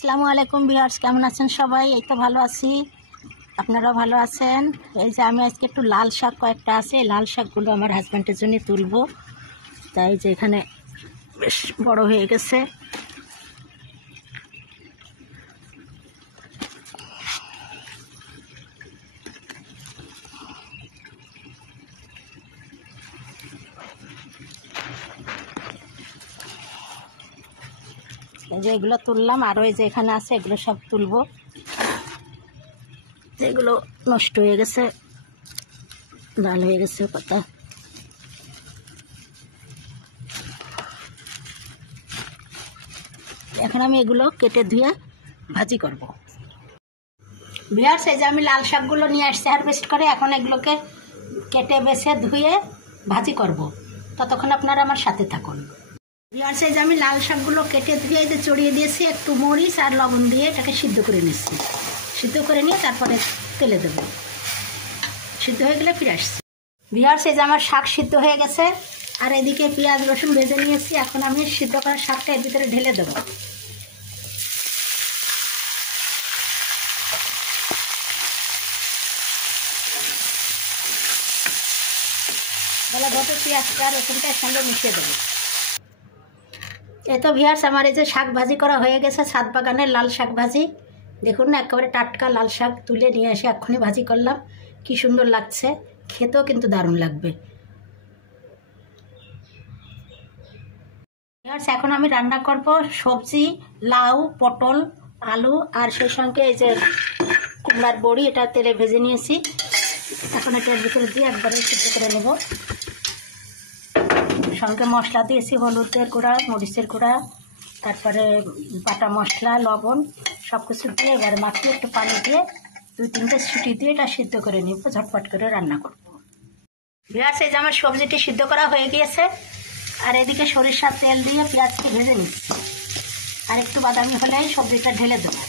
আসসালামু আলাইকুম ভিউয়ার্স, কেমন আছেন সবাই? এই তো ভালো আছি, আপনারাও ভালো আছেন। এই যে আমি আজকে একটু লাল শাক কয়েকটা আছে, এই লাল শাকগুলো আমার হাজব্যান্ডের জন্য তুলবো। তাই যে এখানে বেশ বড় হয়ে গেছে। এই যে এগুলো তুললাম, আরও এই যে এখানে আছে, এগুলো সব তুলবো। এগুলো নষ্ট হয়ে গেছে, লাল হয়ে গেছে পাতা। এখন আমি এগুলো কেটে ধুয়ে ভাজি করব। ভিউয়ার্স, এই যে আমি লাল শাকগুলো নিয়ে আসছি হারভেস্ট করে, এখন এগুলোকে কেটে বেছে ধুয়ে ভাজি করব। ততক্ষণ আপনারা আমার সাথে থাকুন। ভিউয়ার্স, এই যে আমি লাল শাকগুলো কেটে ধুয়ে যে চড়িয়ে দিয়েছি, একটু মরিচ আর লবণ দিয়ে এটাকে সিদ্ধ করে নিচ্ছি। সিদ্ধ করে নিয়ে তারপরে তেলে দেবো। সিদ্ধ হয়ে গেলে ফিরে আসছি। ভিউয়ার্স, এই যে আমার শাক সিদ্ধ হয়ে গেছে, আর এদিকে পেঁয়াজ রসুন ভেজে নিয়েছি। এখন আমি সিদ্ধ করা শাকটা এর ভিতরে ঢেলে দেবো। ভালো পেঁয়াজটা রসুনটা এর সঙ্গে মিশিয়ে দেবো। এই তো ভিউয়ার্স, আমার এই যে শাক ভাজি করা হয়ে গেছে, ছাদ বাগানের লাল শাক ভাজি। দেখুন না, একেবারে টাটকা লাল শাক তুলে নিয়ে এসে এক্ষুনি ভাজি করলাম। কি সুন্দর লাগছে, খেতেও কিন্তু দারুণ লাগবে। ভিউয়ার্স, এখন আমি রান্না করব সবজি, লাউ, পটল, আলু, আর সেই সঙ্গে এই যে কুমড়ার বড়ি, এটা তেলে ভেজে নিয়েছি। এখন এটার ভিতরে দিয়ে একবারে সিদ্ধ করে নেব। সঙ্গে মশলা দিয়েছি, হলুদের গুঁড়া, মরিচের গুঁড়া, তারপরে বাটা মশলা, লবণ, সব কিছু দিয়ে এবারে মাখিয়ে একটু পানি দিয়ে 2-3টে সিটি দিয়ে এটা সিদ্ধ করে নিব। ঝটপট করে রান্না করব। ভিউয়ার্স, এই যে আমার সবজিটি সিদ্ধ করা হয়ে গিয়েছে, আর এদিকে সরিষার তেল দিয়ে পেঁয়াজকে ভেজে নিচ্ছি। আর একটু বাদামি হলেই সবজিটা ঢেলে দেবো।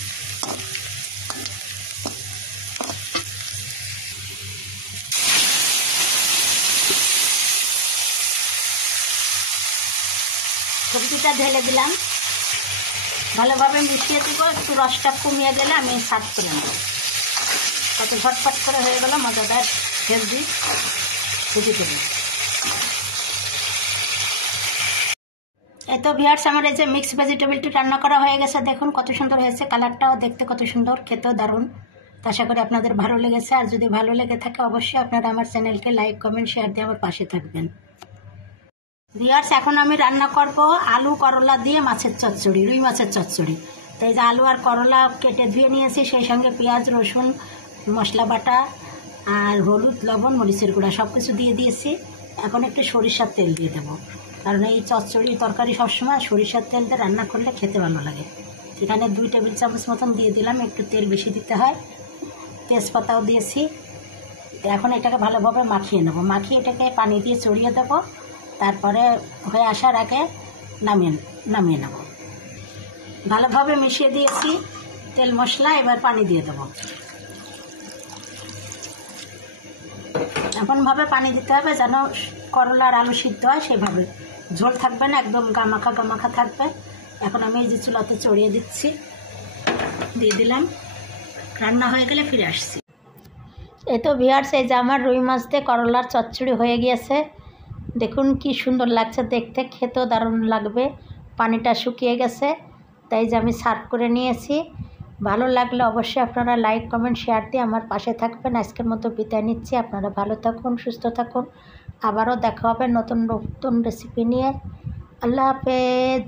সবজিটা ঢেলে দিলাম, ভালোভাবে মিশিয়ে দেবো। একটু রসটা কমিয়ে গেলে আমি সার্ভ করে নেব। কত ঝটপট করে হয়ে গেল মজাদার হেলদি ভেজিটেবল। এই তো ভিউয়ার্স, আমার এই যে মিক্স ভেজিটেবলটি রান্না করা হয়ে গেছে। দেখুন কত সুন্দর হয়েছে, কালারটাও দেখতে কত সুন্দর, খেতেও দারুণ। আশা করি আপনাদের ভালো লেগেছে। আর যদি ভালো লেগে থাকে অবশ্যই আপনারা আমার চ্যানেলকে লাইক, কমেন্ট, শেয়ার দিয়ে আমার পাশে থাকবেন। ভিউয়ার্স, এখন আমি রান্না করব আলু করলা দিয়ে মাছের চচ্চড়ি, রুই মাছের চচ্চড়ি। তাই যে আলু আর করলা কেটে ধুয়ে নিয়েছি, সেই সঙ্গে পেঁয়াজ রসুন মশলা বাটা আর হলুদ লবণ মরিচের গুঁড়া সব কিছু দিয়ে দিয়েছি। এখন একটু সরিষার তেল দিয়ে দেবো, কারণ এই চচ্চড়ি তরকারি সবসময় সরিষার তেল দিয়ে রান্না করলে খেতে ভালো লাগে। এখানে 2 টেবিল চামচ মতন দিয়ে দিলাম, একটু তেল বেশি দিতে হয়। তেজপাতাও দিয়েছি। এখন এটাকে ভালোভাবে মাখিয়ে নেব। মাখিয়ে এটাকে পানি দিয়ে চড়িয়ে দেবো, তারপরে হয়ে আসার আগে নামিয়ে নেব। ভালোভাবে মিশিয়ে দিয়েছি তেল মশলা, এবার পানি দিয়ে দেবো। এমনভাবে পানি দিতে হবে যেন করলা আর আলু সিদ্ধ হয়, সেভাবে। ঝোল থাকবে না, একদম গামাখা থাকবে। এখন আমি এই যে চুলাতে চড়িয়ে দিচ্ছি, দিয়ে দিলাম। রান্না হয়ে গেলে ফিরে আসছি। এই তো ভিউয়ার্স, এই যে আমার রুই মাছ দিয়ে করলার চচ্চড়ি হয়ে গিয়েছে। দেখুন কি সুন্দর লাগছে দেখতে, খেতেও দারুণ লাগবে। পানিটা শুকিয়ে গেছে, তাই যে আমি সার্ভ করে নিয়েছি। ভালো লাগলে অবশ্যই আপনারা লাইক, কমেন্ট, শেয়ার দিয়ে আমার পাশে থাকবেন। আজকের মতো বিদায় নিচ্ছি। আপনারা ভালো থাকুন, সুস্থ থাকুন। আবারও দেখা হবে নতুন রেসিপি নিয়ে। আল্লাহ হাফেজ।